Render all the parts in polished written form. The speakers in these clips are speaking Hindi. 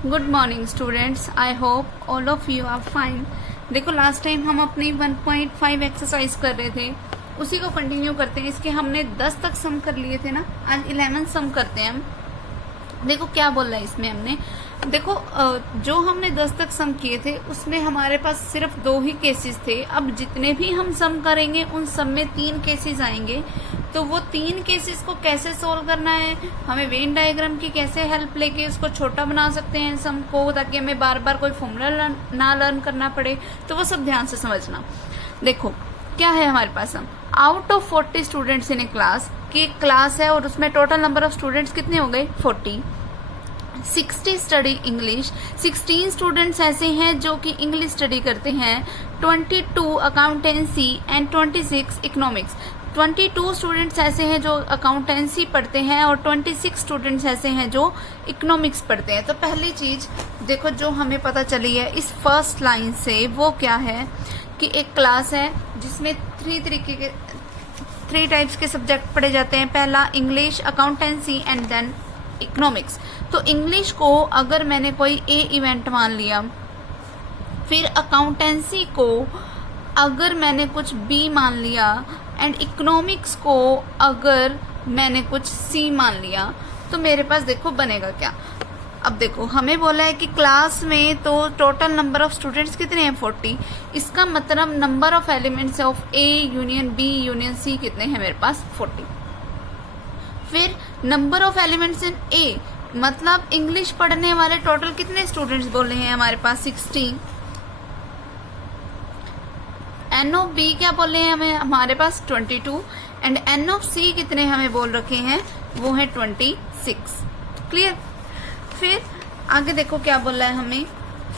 Good morning students, I hope all of you are fine. देखो लास्ट टाइम हम अपनी 1.5 एक्सरसाइज कर रहे थे, उसी को कंटिन्यू करते हैं। इसके हमने 10 तक सम कर लिए थे ना, आज 11 सम करते हैं हम। देखो क्या बोल रहा है इसमें हमने, देखो जो हमने 10 तक सम किए थे उसमें हमारे पास सिर्फ 2 ही केसेस थे। अब जितने भी हम सम करेंगे उन सब में 3 केसेस आएंगे, तो वो 3 केसेस को कैसे सोल्व करना है, हमें वेन डायग्राम की कैसे हेल्प लेके उसको छोटा बना सकते हैं सम को, ताकि हमें बार बार कोई फॉर्मूला ना लर्न करना पड़े, तो वो सब ध्यान से समझना। देखो क्या है हमारे पास, हम out of 40 students in A class की क्लास है और उसमें टोटल नंबर ऑफ स्टूडेंट्स कितने हो गए 40। 60 स्टडी इंग्लिश, 16 स्टूडेंट्स ऐसे हैं जो कि इंग्लिश स्टडी करते हैं, 22 अकाउंटेंसी एंड 26 इकोनॉमिक्स। 22 स्टूडेंट्स ऐसे हैं जो अकाउंटेंसी पढ़ते हैं और 26 स्टूडेंट्स ऐसे हैं जो इकोनॉमिक्स पढ़ते हैं। तो पहली चीज देखो जो हमें पता चली है इस फर्स्ट लाइन से, वो क्या है कि एक क्लास है जिसमें 3 टाइप्स के सब्जेक्ट पढ़े जाते हैं। पहला English, accountancy and then economics. तो इंग्लिश को अगर मैंने कोई ए इवेंट मान लिया, फिर अकाउंटेंसी को अगर मैंने कुछ बी मान लिया, एंड इकोनॉमिक्स को अगर मैंने कुछ सी मान लिया, तो मेरे पास देखो बनेगा क्या। अब देखो हमें बोला है कि क्लास में तो टोटल नंबर ऑफ स्टूडेंट्स कितने हैं 40। इसका मतलब number of elements of A union B union C कितने हैं मेरे पास 40। फिर number of elements in A, मतलब इंग्लिश पढ़ने वाले टोटल कितने स्टूडेंट्स बोल रहे हैं हमारे पास 60। एन ऑफ बी क्या बोल रहे हैं हमें हमारे पास 22, एंड एन ऑफ सी कितने हमें बोल रखे हैं वो है 26। क्लियर। फिर आगे देखो क्या बोल रहा है हमें,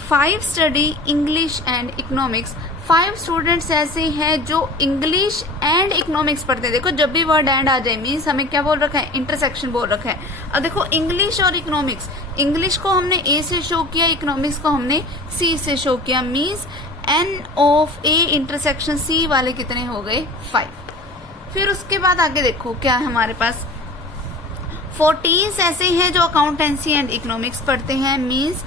5 study English and economics. 5 students ऐसे हैं जो इंग्लिश एंड इकोनॉमिक्स पढ़ते हैं। देखो जब भी वर्ड एंड आ जाए मीन्स हमें क्या बोल रखा है, इंटरसेक्शन बोल रखा है। अब देखो इंग्लिश और इकोनॉमिक्स, इंग्लिश को हमने ए से शो किया, इकोनॉमिक्स को हमने सी से शो किया, means n of A intersection C वाले कितने हो गए 5। फिर उसके बाद आगे देखो क्या है हमारे पास, 14 ऐसे हैं जो अकाउंटेंसी एंड इकोनॉमिक्स पढ़ते हैं, मीन्स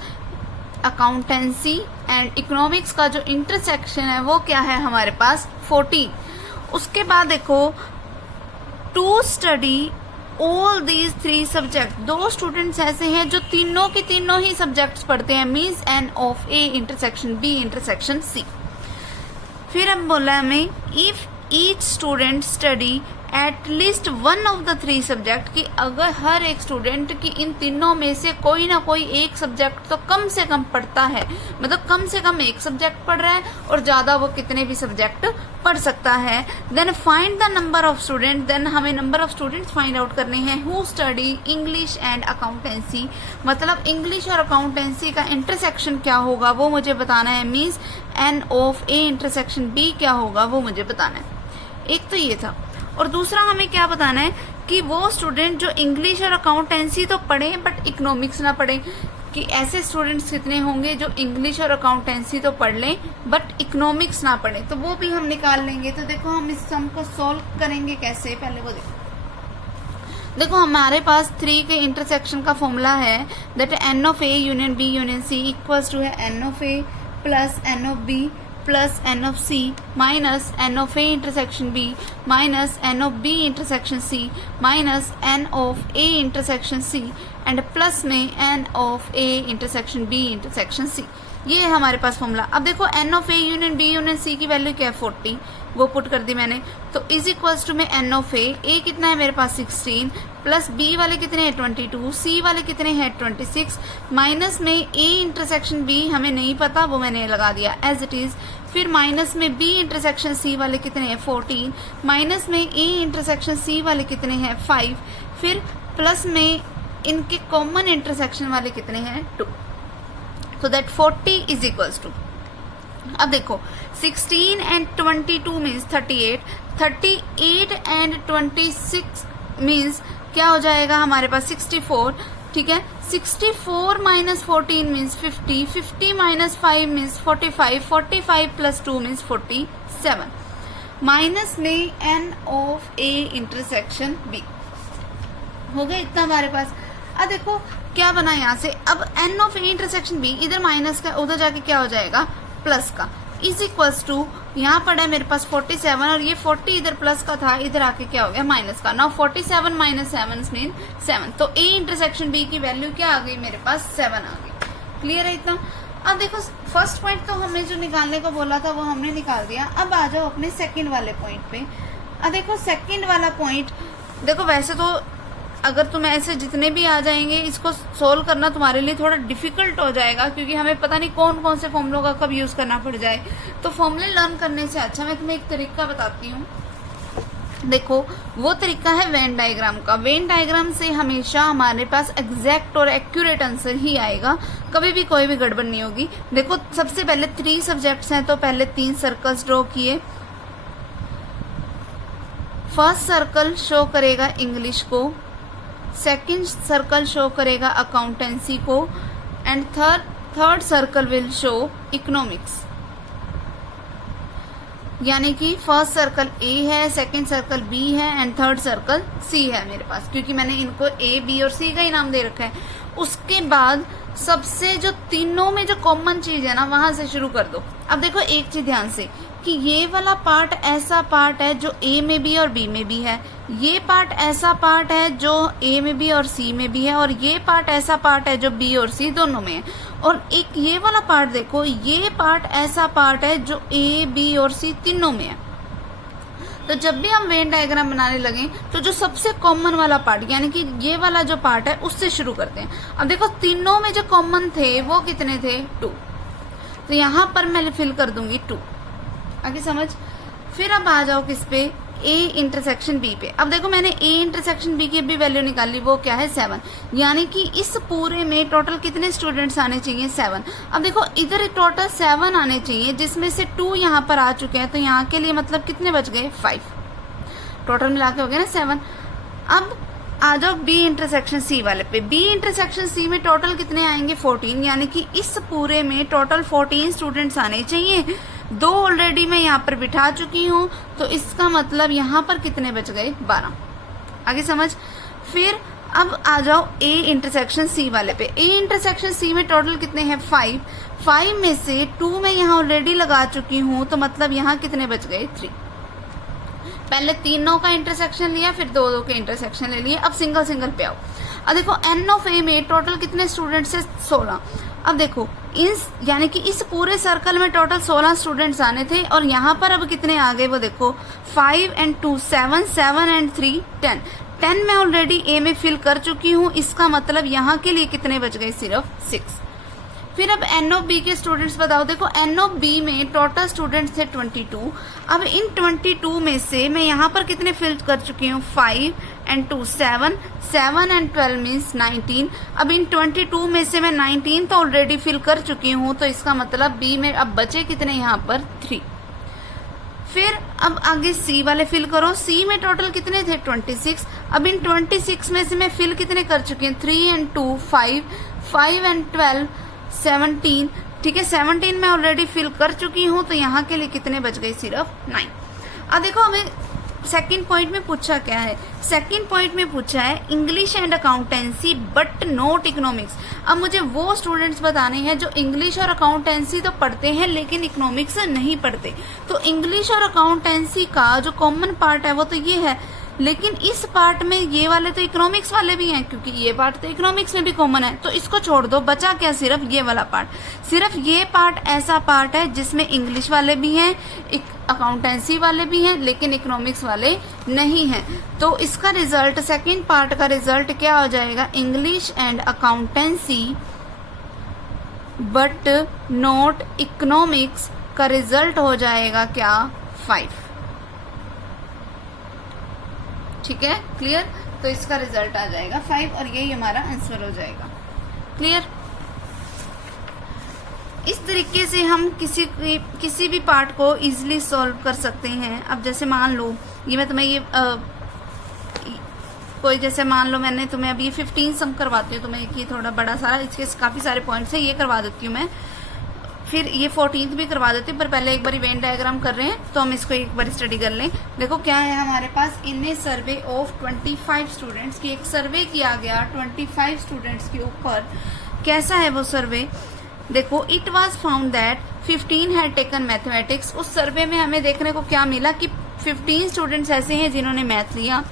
अकाउंटेंसी एंड इकोनॉमिक्स का जो इंटरसेक्शन है वो क्या है हमारे पास 14। उसके बाद देखो 2 study all these 3 subject. 2 students ऐसे हैं जो तीनों के तीनों ही सब्जेक्ट्स पढ़ते हैं, means n of A intersection B intersection C. फिर हम बोला हमें if each student study at least 1 of the 3 subject, कि अगर हर एक स्टूडेंट की इन तीनों में से कोई ना कोई एक सब्जेक्ट तो कम से कम पढ़ता है, मतलब कम से कम एक सब्जेक्ट पढ़ रहा है और ज्यादा वो कितने भी सब्जेक्ट पढ़ सकता है, then find the number of student. Then हमें number of students find out करने हैं who study English and accountancy, मतलब इंग्लिश और अकाउंटेंसी का इंटरसेक्शन क्या होगा वो मुझे बताना है, means n of A intersection B क्या होगा वो मुझे बताना है। एक तो ये था, और दूसरा हमें क्या बताना है कि वो स्टूडेंट जो इंग्लिश और अकाउंटेंसी तो पढ़े बट इकोनॉमिक्स ना पढ़े, कि ऐसे स्टूडेंट्स कितने होंगे जो इंग्लिश और अकाउंटेंसी तो पढ़ लें बट इकोनॉमिक्स ना पढ़े, तो वो भी हम निकाल लेंगे। तो देखो हम इस सम को सॉल्व करेंगे कैसे, पहले वो देखो हमारे पास 3 के इंटरसेक्शन का फॉर्मूला है, that n of A union B union C equals to है n of A plus n of B plus n of C minus n of A intersection B minus n of B intersection C minus n of A intersection C and plus में n of A intersection B intersection C. ये है हमारे पास फॉर्मूला। अब देखो n of A union B union C की वैल्यू क्या है 40, वो पुट कर दी मैंने, तो इज इक्वल्स टू में एन ऑफ ए कितना है मेरे पास 16 प्लस बी वाले कितने हैं 22, सी वाले कितने हैं 26, माइनस में ए इंटरसेक्शन बी हमें नहीं पता वो मैंने लगा दिया एज इट इज, फिर माइनस में बी इंटरसेक्शन सी वाले कितने हैं 14, माइनस में ए इंटरसेक्शन सी वाले कितने हैं 5, फिर प्लस में इनके कॉमन इंटरसेक्शन वाले कितने हैं 2, so that 40 is equals to, अब देखो 16 and 22 means 38, 38 and 26 means क्या हो जाएगा हमारे पास 64, ठीक है। 64 minus 14 means 50, 50 minus 5 means 45, 45 plus 2 means 47, minus में n of a intersection b हो गया इतना हमारे पास। अब देखो क्या बना यहाँ से, अब n of A intersection B, इधर माइनस का, उधर जाके क्या हो जाएगा प्लस का, इज इक्वल्स टू, यहाँ पड़ा है मेरे पास 47 और ये 40 इधर प्लस का था, इधर आके क्या हो गया माइनस का। नाउ 47 माइनस 7 मीन 7, तो ए इंटरसेक्शन बी की वैल्यू क्या आ गई मेरे पास 7 आ गई। क्लियर है इतना। अब देखो फर्स्ट पॉइंट तो हमने जो निकालने को बोला था वो हमने निकाल दिया। अब आ जाओ अपने सेकंड वाले पॉइंट पे। अब देखो सेकंड वाला पॉइंट, देखो वैसे तो अगर तुम ऐसे जितने भी आ जाएंगे इसको सोल्व करना तुम्हारे लिए थोड़ा डिफिकल्ट हो जाएगा, क्योंकि हमें पता नहीं कौन कौन से फॉर्मूलों का कब यूज करना पड़ जाए। तो फॉर्मूले लर्न करने से अच्छा मैं तुम्हें एक तरीका बताती हूँ। देखो वो तरीका है वेन डायग्राम का। वेन डायग्राम से हमेशा हमारे पास एग्जैक्ट और एक्यूरेट आंसर ही आएगा, कभी भी कोई भी गड़बड़ नहीं होगी। देखो सबसे पहले 3 सब्जेक्ट्स हैं तो पहले 3 सर्कल्स ड्रॉ किए। फर्स्ट सर्कल शो करेगा इंग्लिश को, सेकंड सर्कल शो करेगा अकाउंटेंसी को, and third circle will show economics. यानी कि फर्स्ट सर्कल ए है, सेकंड सर्कल बी है एंड थर्ड सर्कल सी है मेरे पास, क्योंकि मैंने इनको ए बी और सी का ही नाम दे रखा है। उसके बाद सबसे जो तीनों में जो कॉमन चीज है ना वहां से शुरू कर दो। अब देखो एक चीज ध्यान से कि ये वाला पार्ट ऐसा पार्ट है जो ए में भी और बी में भी है, ये पार्ट ऐसा पार्ट है जो ए में भी और सी में भी है, और ये पार्ट ऐसा पार्ट है जो बी और सी दोनों में है। और एक ये वाला पार्ट देखो, ये पार्ट ऐसा पार्ट है जो ए बी और सी तीनों में है। तो जब भी हम वेन डायग्राम बनाने लगे तो जो सबसे कॉमन वाला पार्ट यानी कि ये वाला जो पार्ट है उससे शुरू करते हैं। अब देखो तीनों में जो कॉमन थे वो कितने थे 2, तो यहाँ पर मैं फिल कर दूंगी 2। आगे समझ। फिर अब आ जाओ किस पे, ए इंटरसेक्शन बी पे। अब देखो मैंने ए इंटरसेक्शन बी की भी वैल्यू निकाली, वो क्या है 7, यानी कि इस पूरे में टोटल कितने स्टूडेंट्स आने चाहिए 7। अब देखो इधर टोटल 7 आने चाहिए, जिसमें से 2 यहाँ पर आ चुके हैं, तो यहाँ के लिए मतलब कितने बच गए 5, टोटल मिला के हो गया ना 7। अब आ जाओ बी इंटरसेक्शन सी वाले पे। बी इंटरसेक्शन सी में टोटल कितने आएंगे 14, यानी कि इस पूरे में टोटल 14 स्टूडेंट्स आने चाहिए। 2 ऑलरेडी मैं यहाँ पर बिठा चुकी हूँ, तो इसका मतलब यहाँ पर कितने बच गए 12। आगे समझ। फिर अब आ जाओ ए इंटरसेक्शन सी वाले पे। ए इंटरसेक्शन सी में टोटल कितने हैं 5 में से 2 मैं यहाँ ऑलरेडी लगा चुकी हूँ, तो मतलब यहाँ कितने बच गए 3। पहले 3 का इंटरसेक्शन लिया, फिर 2 के इंटरसेक्शन ले लिए। अब सिंगल सिंगल पे आओ। अब देखो एन ऑफ ए में टोटल कितने स्टूडेंट्स है 16। अब देखो यानी कि इस पूरे सर्कल में टोटल 16 स्टूडेंट्स आने थे, और यहाँ पर अब कितने आ गए वो देखो 5 and 2 7, 7 and 3 10 मैं ऑलरेडी ए में फिल कर चुकी हूँ। इसका मतलब यहाँ के लिए कितने बच गए सिर्फ 6। फिर अब एन ऑफ बी के स्टूडेंट्स बताओ। देखो एन ऑफ बी में टोटल स्टूडेंट्स थे 22। अब इन 22 में से मैं यहाँ पर कितने फिल कर चुकी हूँ 5 and 2 7, 7 and 12 मीन्स 19। अब इन 22 में से मैं 19 तो ऑलरेडी फिल कर चुकी हूँ, तो इसका मतलब बी में अब बचे कितने यहाँ पर 3। फिर अब आगे सी वाले फिल करो। सी में टोटल कितने थे 26। अब इन 26 में से मैं फिल कितने कर चुकी हूँ 3 and 2 5 and 12 17। ठीक है 17 मैं ऑलरेडी फिल कर चुकी हूँ, तो यहाँ के लिए कितने बच गए सिर्फ 9। अब देखो हमें सेकंड पॉइंट में पूछा क्या है। सेकंड पॉइंट में पूछा है English and accountancy but not economics. अब मुझे वो स्टूडेंट्स बताने हैं जो इंग्लिश और अकाउंटेंसी तो पढ़ते हैं लेकिन इकोनॉमिक्स नहीं पढ़ते। तो इंग्लिश और अकाउंटेंसी का जो कॉमन पार्ट है वो तो ये है, लेकिन इस पार्ट में ये वाले तो इकोनॉमिक्स वाले भी हैं, क्योंकि ये पार्ट तो इकोनॉमिक्स में भी कॉमन है। तो इसको छोड़ दो, बचा क्या सिर्फ ये वाला पार्ट। सिर्फ ये पार्ट ऐसा पार्ट है जिसमें इंग्लिश वाले भी हैं, अकाउंटेंसी वाले भी हैं, लेकिन इकोनॉमिक्स वाले नहीं हैं। तो इसका रिजल्ट सेकंड पार्ट का रिजल्ट क्या हो जाएगा, English and accountancy but not economics का रिजल्ट हो जाएगा क्या 5। ठीक है क्लियर। तो इसका रिजल्ट आ जाएगा 5 और यही हमारा आंसर हो जाएगा। क्लियर। इस तरीके से हम किसी भी पार्ट को इजीली सॉल्व कर सकते हैं। अब जैसे मान लो ये मैं तुम्हें कोई जैसे मान लो मैंने तुम्हें अब ये 15 सम करवाती हूँ तुम्हें, ये थोड़ा बड़ा सारा, इसके काफी सारे पॉइंट्स है, ये करवा देती हूँ मैं फिर ये 14th भी करवा देते हैं, पर पहले एक बार वेन डायग्राम कर रहे हैं तो हम इसको एक बार स्टडी कर लें। देखो क्या है हमारे पास, इन ए सर्वे ऑफ 25 स्टूडेंट्स की एक सर्वे किया गया 25 स्टूडेंट्स के ऊपर। कैसा है वो सर्वे, देखो it was found that 15 had taken mathematics. उस सर्वे में हमें देखने को क्या मिला कि 15 स्टूडेंट्स ऐसे हैं जिन्होंने मैथ लिया,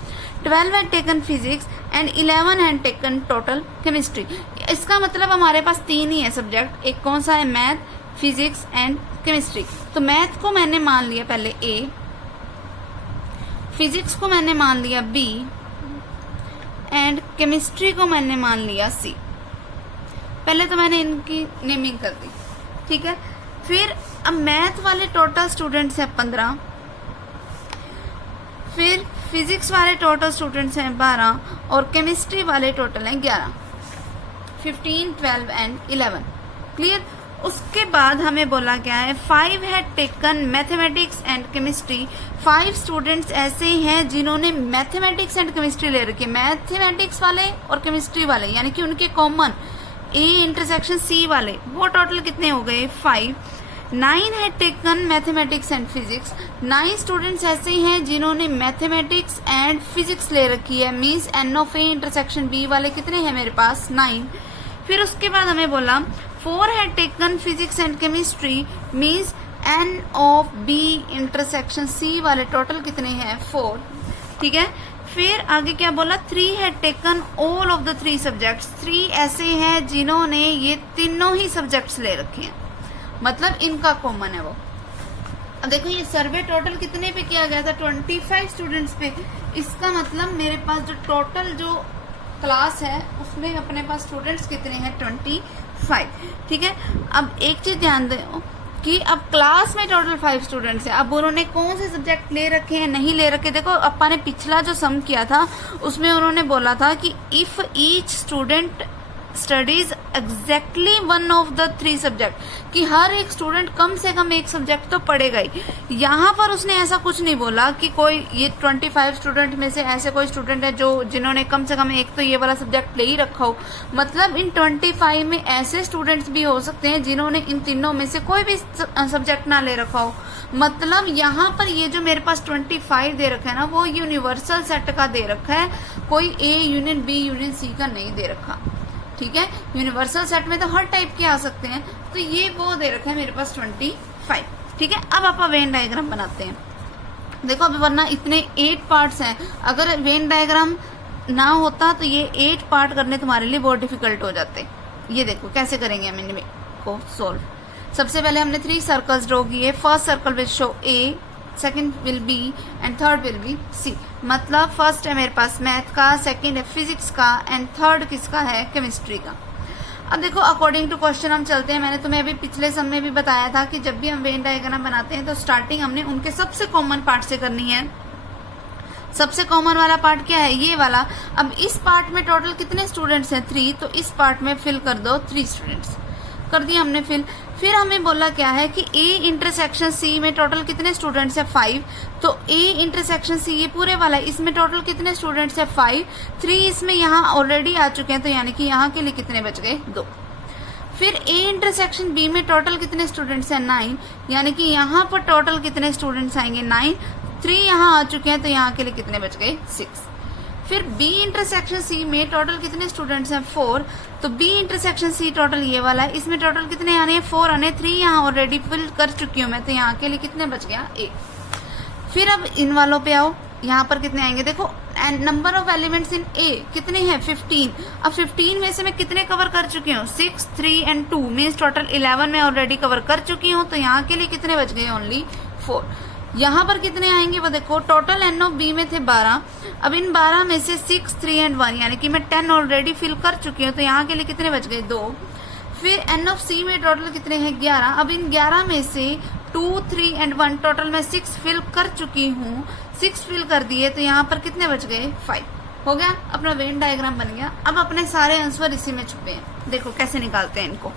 12 had taken physics and 11 had taken total chemistry. इसका मतलब हमारे पास 3 ही है सब्जेक्ट, एक कौन सा है, मैथ, फिजिक्स एंड केमिस्ट्री। तो मैथ को मैंने मान लिया पहले ए, फिजिक्स को मैंने मान लिया बी एंड केमिस्ट्री को मैंने मान लिया सी। पहले तो मैंने इनकी नेमिंग कर दी, ठीक है। फिर अब मैथ वाले टोटल स्टूडेंट्स हैं 15, फिर फिजिक्स वाले टोटल स्टूडेंट्स हैं 12 और केमिस्ट्री वाले टोटल हैं 11, 15, 12 एंड 11। क्लियर। उसके बाद हमें बोला क्या है, 5 had taken mathematics and chemistry. 5 students ऐसे हैं जिन्होंने मैथमेटिक्स एंड केमिस्ट्री ले रखी है, मैथमेटिक्स वाले और केमिस्ट्री वाले, यानी कि उनके कॉमन ए इंटरसेक्शन सी वाले, वो टोटल कितने हो गए 5। 9 had taken mathematics and physics. 9 students ऐसे हैं जिन्होंने मैथमेटिक्स एंड फिजिक्स ले रखी है, means n of A intersection B वाले कितने हैं मेरे पास 9। फिर उसके बाद हमें बोला 4 had taken physics and chemistry, means n of B intersection C वाले टोटल कितने हैं 4, ठीक है। फिर आगे क्या बोला, 3 had taken all of the 3 subjects. 3 ऐसे हैं जिन्होंने ये तीनों ही सब्जेक्ट्स ले रखे हैं, मतलब इनका कॉमन है वो। अब देखो ये सर्वे टोटल कितने पे किया गया था, 25 स्टूडेंट्स पे। इसका मतलब मेरे पास जो टोटल जो क्लास है उसमें अपने पास स्टूडेंट्स कितने हैं 25, ठीक है। अब एक चीज ध्यान दो कि अब क्लास में टोटल 5 स्टूडेंट्स हैं, अब उन्होंने कौन से सब्जेक्ट ले रखे हैं नहीं ले रखे। देखो अपा ने पिछला जो सम किया था उसमें उन्होंने बोला था कि if each student studies exactly one of the 3 subject, कि हर एक स्टूडेंट कम से कम एक सब्जेक्ट तो पढ़ेगा ही। यहाँ पर उसने ऐसा कुछ नहीं बोला कि कोई ये 25 स्टूडेंट में से ऐसे कोई स्टूडेंट है जो जिन्होंने कम से कम एक तो ये वाला सब्जेक्ट ले ही रखा हो। मतलब इन 25 में ऐसे स्टूडेंट्स भी हो सकते हैं जिन्होंने इन तीनों में से कोई भी सब्जेक्ट ना ले रखा हो। मतलब यहाँ पर ये जो मेरे पास 25 दे रखा है ना, वो यूनिवर्सल सेट का दे रखा है, कोई A union B union C का नहीं दे रखा, ठीक है। यूनिवर्सल सेट में तो हर टाइप के आ सकते हैं, तो ये वो दे रखा है मेरे पास 25, ठीक है। अब आप वेन डायग्राम बनाते हैं। देखो अभी वरना इतने 8 पार्ट्स हैं, अगर वेन डायग्राम ना होता तो ये 8 पार्ट करने तुम्हारे लिए बहुत डिफिकल्ट हो जाते। ये देखो कैसे करेंगे हम इनको सोल्व। सबसे पहले हमने 3 सर्कल्स ड्रॉ किए। First circle will show A, second will B and third will be C. मतलब फर्स्ट है मेरे पास मैथ का, सेकंड है फिजिक्स का एंड थर्ड किसका है, केमिस्ट्री का। अब देखो अकॉर्डिंग टू क्वेश्चन हम चलते हैं। मैंने तुम्हें अभी पिछले सम में भी बताया था कि जब भी हम वेन डायग्राम बनाते हैं तो स्टार्टिंग हमने उनके सबसे कॉमन पार्ट से करनी है। सबसे कॉमन वाला पार्ट क्या है, ये वाला। अब इस पार्ट में टोटल कितने स्टूडेंट्स हैं 3, तो इस पार्ट में फिल कर दो 3 स्टूडेंट्स, कर दिया हमने फिल। फिर हमें बोला क्या है कि ए इंटरसेक्शन सी में टोटल कितने स्टूडेंट्स है 5, तो ए इंटरसेक्शन सी ये पूरे वाला है, इसमें टोटल कितने स्टूडेंट्स है 5, 3 इसमें यहाँ ऑलरेडी आ चुके हैं, तो यानी कि यहाँ के लिए कितने बच गए 2। फिर ए इंटरसेक्शन बी में टोटल कितने स्टूडेंट्स है 9, यानी कि यहाँ पर टोटल कितने स्टूडेंट्स आएंगे 9, 3 यहाँ आ चुके हैं, तो यहाँ के लिए कितने बच गए 6। फिर बी इंटरसेक्शन सी में टोटल कितने स्टूडेंट्स हैं 4, तो बी इंटरसेक्शन सी टोटल ये वाला है, इसमें टोटल कितने आने हैं 4 आने, 3 यहाँ ऑलरेडी फिल कर चुकी हूँ मैं, तो यहाँ के लिए कितने बच गया 1। फिर अब इन वालों पे आओ, यहाँ पर कितने आएंगे देखो, and number of elements in A कितने हैं 15। अब 15 में से मैं कितने कवर कर चुकी हूँ 6, 3 एंड 2 मीन्स टोटल 11 में ऑलरेडी कवर कर चुकी हूँ, तो यहाँ के लिए कितने बच गए ओनली 4। यहाँ पर कितने आएंगे वो देखो, टोटल एन ऑफ बी में थे 12, अब इन 12 में से 6, 3 एंड 1 यानी कि मैं 10 ऑलरेडी फिल कर चुकी हूँ, तो यहाँ के लिए कितने बच गए 2। फिर एन ऑफ सी में टोटल कितने हैं 11, अब इन 11 में से 2, 3 एंड 1 टोटल मैं 6 फिल कर चुकी हूँ, 6 फिल कर दिए, तो यहाँ पर कितने बच गए 5। हो गया, अपना वेन डायग्राम बन गया। अब अपने सारे आंसर इसी में छुपे हैं, देखो कैसे निकालते हैं इनको।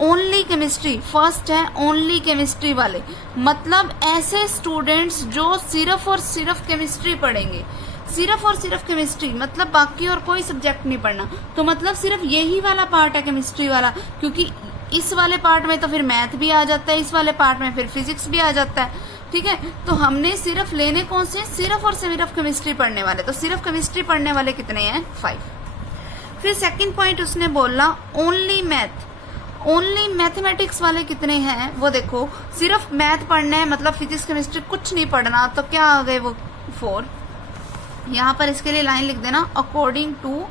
ओनली केमिस्ट्री फर्स्ट है, ओनली केमिस्ट्री वाले, मतलब ऐसे स्टूडेंट्स जो सिर्फ और सिर्फ केमिस्ट्री पढ़ेंगे, सिर्फ और सिर्फ केमिस्ट्री, मतलब बाकी और कोई सब्जेक्ट नहीं पढ़ना, तो मतलब सिर्फ यही वाला पार्ट है केमिस्ट्री वाला, क्योंकि इस वाले पार्ट में तो फिर मैथ भी आ जाता है, इस वाले पार्ट में फिर फिजिक्स भी आ जाता है, ठीक है। तो हमने सिर्फ लेने कौन से, सिर्फ और सिर्फ केमिस्ट्री पढ़ने वाले, तो सिर्फ केमिस्ट्री पढ़ने वाले कितने हैं, 5। फिर सेकंड पॉइंट उसने बोला ओनली मैथ, ओनली मैथमेटिक्स वाले कितने हैं, वो देखो सिर्फ मैथ पढ़ना है, मतलब फिजिक्स केमिस्ट्री कुछ नहीं पढ़ना, तो क्या आ गए वो 4। यहाँ पर इसके लिए लाइन लिख देना अकॉर्डिंग टू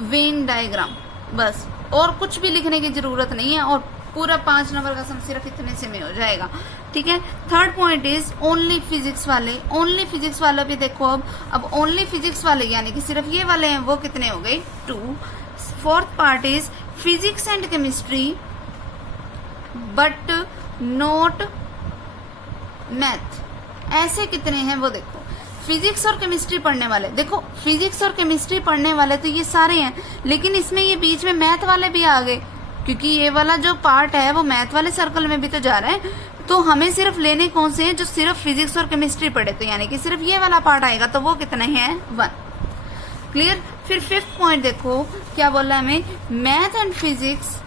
वेन डायग्राम, बस और कुछ भी लिखने की जरूरत नहीं है, और पूरा 5 नंबर का सम सिर्फ इतने से में हो जाएगा, ठीक है। Third point is only physics वाले, ओनली फिजिक्स वाला भी देखो अब ओनली फिजिक्स वाले यानी कि सिर्फ ये वाले हैं, वो कितने हो गए, 2। Fourth part is physics and chemistry but not math, ऐसे कितने हैं वो देखो। फिजिक्स और केमिस्ट्री पढ़ने वाले, देखो फिजिक्स और केमिस्ट्री पढ़ने वाले तो ये सारे हैं, लेकिन इसमें ये बीच में मैथ वाले भी आ गए, क्योंकि ये वाला जो पार्ट है वो मैथ वाले सर्कल में भी तो जा रहा है। तो हमें सिर्फ लेने कौन से हैं, जो सिर्फ फिजिक्स और केमिस्ट्री पढ़े, तो यानी कि सिर्फ ये वाला पार्ट आएगा, तो वो कितने हैं, 1। क्लियर। फिर फिफ्थ पॉइंट देखो क्या बोला हमें, math and physics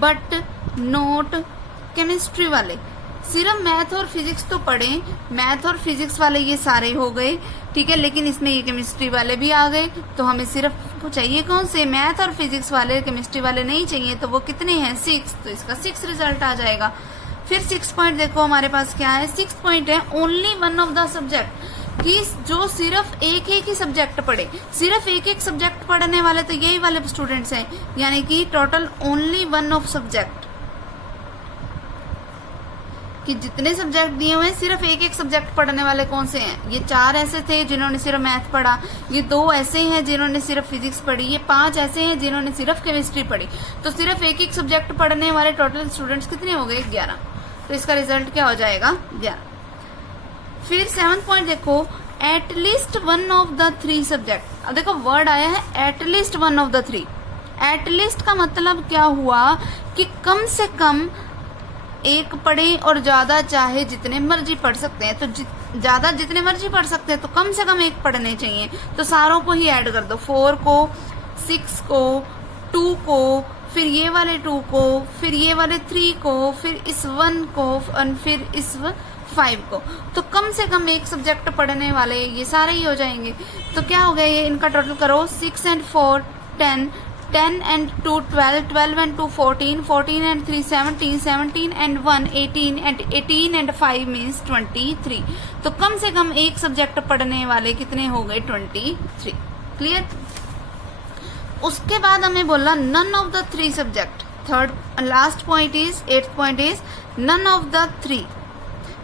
but not chemistry वाले, सिर्फ मैथ और फिजिक्स तो पढ़े, मैथ और फिजिक्स वाले ये सारे हो गए, ठीक है, लेकिन इसमें ये केमिस्ट्री वाले भी आ गए, तो हमें सिर्फ चाहिए कौन से, मैथ और फिजिक्स वाले, केमिस्ट्री वाले नहीं चाहिए, तो वो कितने हैं, 6, तो इसका 6 रिजल्ट आ जाएगा। फिर 6 पॉइंट देखो हमारे पास क्या है, 6 पॉइंट है only one of the subject, कि जो सिर्फ एक ही सब्जेक्ट पढ़े, सिर्फ एक सब्जेक्ट पढ़ने वाले तो यही वाले स्टूडेंट्स हैं, यानी कि total only one of subject, कि जितने सब्जेक्ट दिए हुए हैं सिर्फ एक सब्जेक्ट पढ़ने वाले कौन से हैं, ये 4 ऐसे थे जिन्होंने सिर्फ मैथ पढ़ा, ये 2 ऐसे हैं जिन्होंने सिर्फ फिजिक्स पढ़ी, ये 5 ऐसे हैं जिन्होंने सिर्फ केमिस्ट्री पढ़ी, तो सिर्फ एक सब्जेक्ट पढ़ने वाले टोटल स्टूडेंट्स कितने हो गए, 11, तो इसका रिजल्ट क्या हो जाएगा, 11। फिर 7th पॉइंट देखो at least one of the 3 subject, अब देखो वर्ड आया है at least one of the 3, at least का मतलब क्या हुआ कि कम से कम एक पढ़े और ज्यादा चाहे जितने मर्जी पढ़ सकते हैं, तो ज्यादा जितने मर्जी पढ़ सकते हैं तो कम से कम एक पढ़ने चाहिए, तो सारों को ही ऐड कर दो, 4 को, 6 को, 2 को, फिर ये वाले 2 को, फिर ये वाले 3 को, फिर इस 1 को, और फिर इस 5 को, तो कम से कम एक सब्जेक्ट पढ़ने वाले ये सारे ही हो जाएंगे। तो क्या हो गया, ये इनका टोटल करो, 6 and 4 10, 10 and 2 12, 12 and 2 14, 14 and 3 17, 17 and 1 18, and 18 and 5 means 23, तो कम से कम एक सब्जेक्ट पढ़ने वाले कितने हो गए, 23। क्लियर। उसके बाद हमें बोला none of the 3 subject, third last point is 8th point is none of the 3,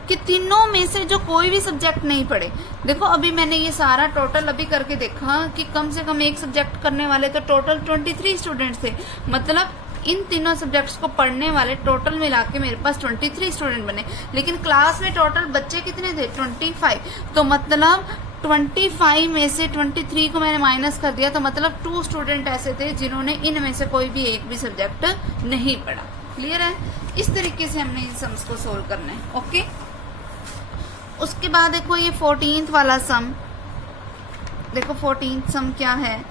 कि तीनों में से जो कोई भी सब्जेक्ट नहीं पढ़े। देखो अभी मैंने ये सारा टोटल अभी करके देखा कि कम से कम एक सब्जेक्ट करने वाले तो टोटल 23 स्टूडेंट्स थे, मतलब इन तीनों सब्जेक्ट्स को पढ़ने वाले टोटल मिला के मेरे पास 23 स्टूडेंट बने, लेकिन क्लास में टोटल बच्चे कितने थे, 25, तो मतलब 25 में से 23 को मैंने माइनस कर दिया, तो मतलब 2 स्टूडेंट ऐसे थे जिन्होंने इनमें से कोई भी एक भी सब्जेक्ट नहीं पढ़ा। क्लियर है। इस तरीके से हमने इन सम्स को सोल्व करना है। ओके, उसके बाद देखो ये 14th वाला सम, देखो 14th सम क्या है।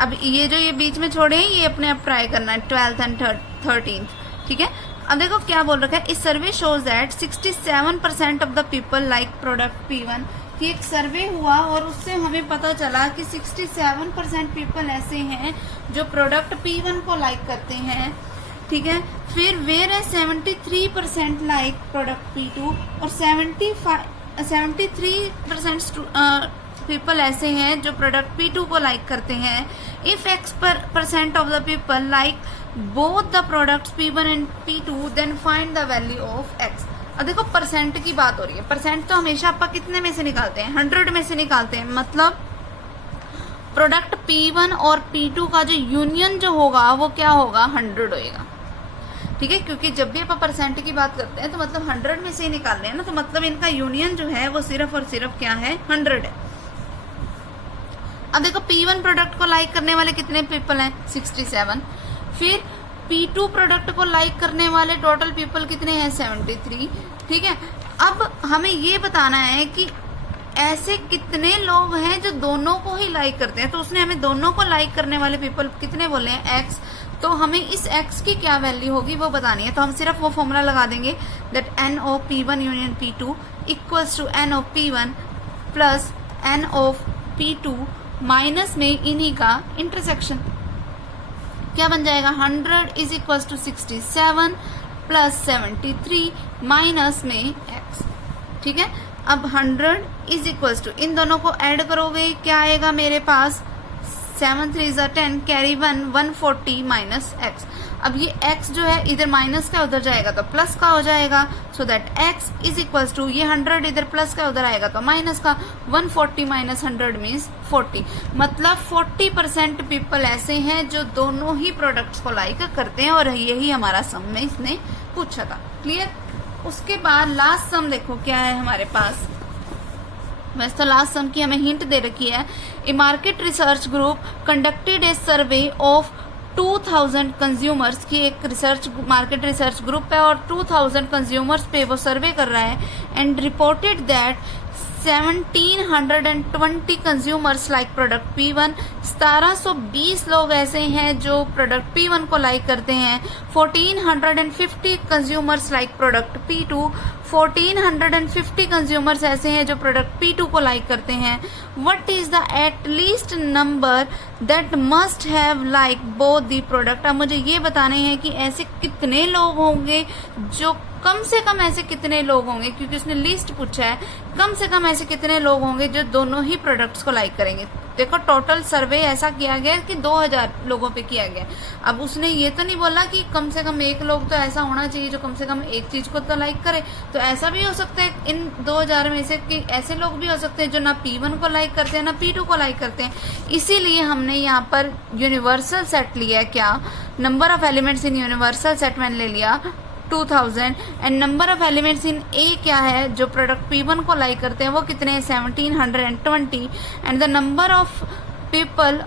अब ये जो ये बीच में छोड़े हैं ये अपने आप ट्राई करना है, 12th एंड 13th, ठीक है। अब देखो क्या बोल रखा है, इस survey shows that 67% of the people like product P1, कि एक सर्वे हुआ और उससे हमें पता चला कि 67% पीपल ऐसे हैं जो प्रोडक्ट P1 को लाइक करते हैं, ठीक है। फिर वेयर है 73% लाइक प्रोडक्ट P2 और 73% पीपल ऐसे हैं जो प्रोडक्ट P2 को लाइक करते हैं। If X% of the people like both the products P1 and P2 then find the value of X। अब देखो परसेंट की बात हो रही है, परसेंट तो हमेशा आप कितने में से निकालते हैं, 100 में से निकालते हैं, मतलब प्रोडक्ट P1 और P2 का जो यूनियन जो होगा वो क्या होगा, 100 होएगा, ठीक है। क्योंकि जब भी आप परसेंट की बात करते हैं तो मतलब 100 में से ही निकाल रहे हैं ना, तो मतलब इनका यूनियन जो है वो सिर्फ और सिर्फ क्या है, 100 है। अब देखो P1 प्रोडक्ट को लाइक करने वाले कितने पीपल हैं, 67। फिर P2 प्रोडक्ट को लाइक करने वाले टोटल पीपल कितने हैं, 73, ठीक है। अब हमें ये बताना है कि ऐसे कितने लोग हैं जो दोनों को ही लाइक करते हैं। तो उसने हमें दोनों को लाइक करने वाले पीपल कितने बोले हैं, एक्स। तो हमें इस एक्स की क्या वैल्यू होगी वो बतानी है। तो हम सिर्फ वो फॉर्मूला लगा देंगे that n of P1 union P2 equals to n of P1 plus n of P2 minus में इन्हीं का इंटरसेक्शन। क्या बन जाएगा, 100 is equals to 67 plus 73 minus में एक्स। ठीक है, अब 100 इज इक्वल्स टू, इन दोनों को ऐड करोगे क्या आएगा मेरे पास, 7 3 10 कैरी 1 140 माइनस एक्स। अब ये x जो है इधर माइनस का उधर जाएगा तो प्लस का हो जाएगा। So that x is equals to, ये 100 इधर प्लस का उधर आएगा तो माइनस का, 140 माइनस 100 मीन्स 40। मतलब 40% पीपल ऐसे हैं जो दोनों ही प्रोडक्ट्स को लाइक करते हैं और यही हमारा सम में इसने पूछा था। क्लियर। उसके बाद लास्ट सम देखो क्या है हमारे पास। वैसे तो लास्ट सम की हमें हिंट दे रखी है। A market research group conducted a survey of 2000 consumers की एक रिसर्च मार्केट रिसर्च ग्रुप है और 2000 कंज्यूमर्स पे वो सर्वे कर रहा है and reported that 1720 consumers like product P1। 1720 लोग ऐसे हैं जो प्रोडक्ट P1 को लाइक करते हैं। 1450 consumers like product P2। 1450 consumers ऐसे हैं जो प्रोडक्ट P2 को लाइक करते हैं। What is the at least number that must have like both the product. अब मुझे ये बताने हैं कि ऐसे कितने लोग होंगे जो, कम से कम ऐसे कितने लोग होंगे, क्योंकि उसने लिस्ट पूछा है, कम से कम ऐसे कितने लोग होंगे जो दोनों ही प्रोडक्ट्स को लाइक करेंगे। देखो टोटल सर्वे ऐसा किया गया कि 2000 लोगों पे किया गया। अब उसने ये तो नहीं बोला कि कम से कम एक लोग तो ऐसा होना चाहिए जो कम से कम एक चीज को तो लाइक करे। तो ऐसा भी हो सकता है इन 2000 में से कि ऐसे लोग भी हो सकते हैं जो ना P1 को लाइक करते हैं ना P2 को लाइक करते हैं। इसीलिए हमने यहाँ पर यूनिवर्सल सेट लिया। क्या, number of elements in universal set मैंने ले लिया 2000 and number of elements in A क्या है जो प्रोडक्ट P1 को लाइक करते हैं वो कितने हैं, 1720 and the number of people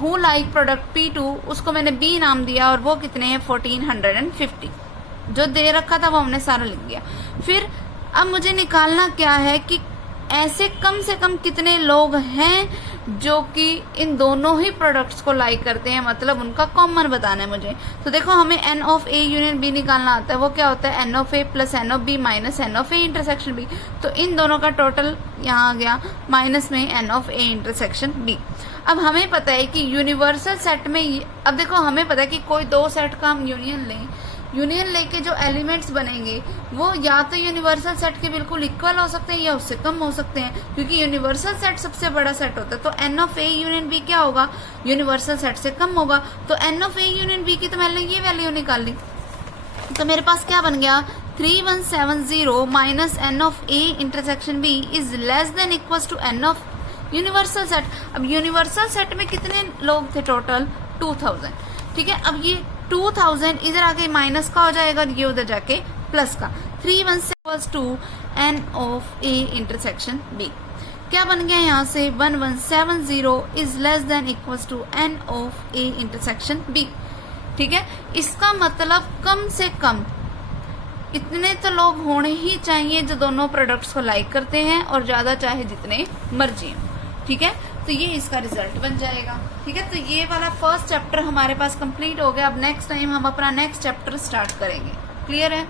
who like product P2 उसको मैंने B नाम दिया और वो कितने हैं 1450। जो दे रखा था वो हमने सारा लिख दिया। फिर अब मुझे निकालना क्या है कि ऐसे कम से कम कितने लोग हैं जो कि इन दोनों ही प्रोडक्ट्स को लाइक करते हैं, मतलब उनका कॉमन बताना है मुझे। तो देखो हमें n of A union B निकालना आता है। वो क्या होता है, n of A plus n of B minus n of A intersection B. तो इन दोनों का टोटल यहाँ आ गया माइनस में n of A intersection B. अब हमें पता है कि यूनिवर्सल सेट में, अब देखो हमें पता है कि कोई दो सेट का हम यूनियन लें, यूनियन लेके जो एलिमेंट्स बनेंगे वो या तो यूनिवर्सल सेट के बिल्कुल इक्वल हो सकते हैं या उससे कम हो सकते हैं, क्योंकि यूनिवर्सल सेट सबसे बड़ा सेट होता है। तो n of A union B क्या होगा, यूनिवर्सल सेट से कम होगा। तो n of A union B की तो मैंने ये वैल्यू निकाल ली। तो मेरे पास क्या बन गया, 3170 minus n of A intersection B is less than equal to n of universal set. अब यूनिवर्सल सेट में कितने लोग थे, टोटल 2000। ठीक है, अब ये 2000 इधर आके माइनस का हो जाएगा, ये उधर जाके प्लस का। 3170 n of A intersection B क्या बन गया यहाँ से, 1170 is less than equal to n of A intersection B. ठीक है, इसका मतलब कम से कम इतने तो लोग होने ही चाहिए जो दोनों प्रोडक्ट्स को लाइक करते हैं, और ज्यादा चाहे जितने मर्जी हो। ठीक है, तो ये इसका रिजल्ट बन जाएगा। ठीक है, तो ये वाला फर्स्ट चैप्टर हमारे पास कंप्लीट हो गया। अब नेक्स्ट टाइम हम अपना नेक्स्ट चैप्टर स्टार्ट करेंगे। क्लियर है।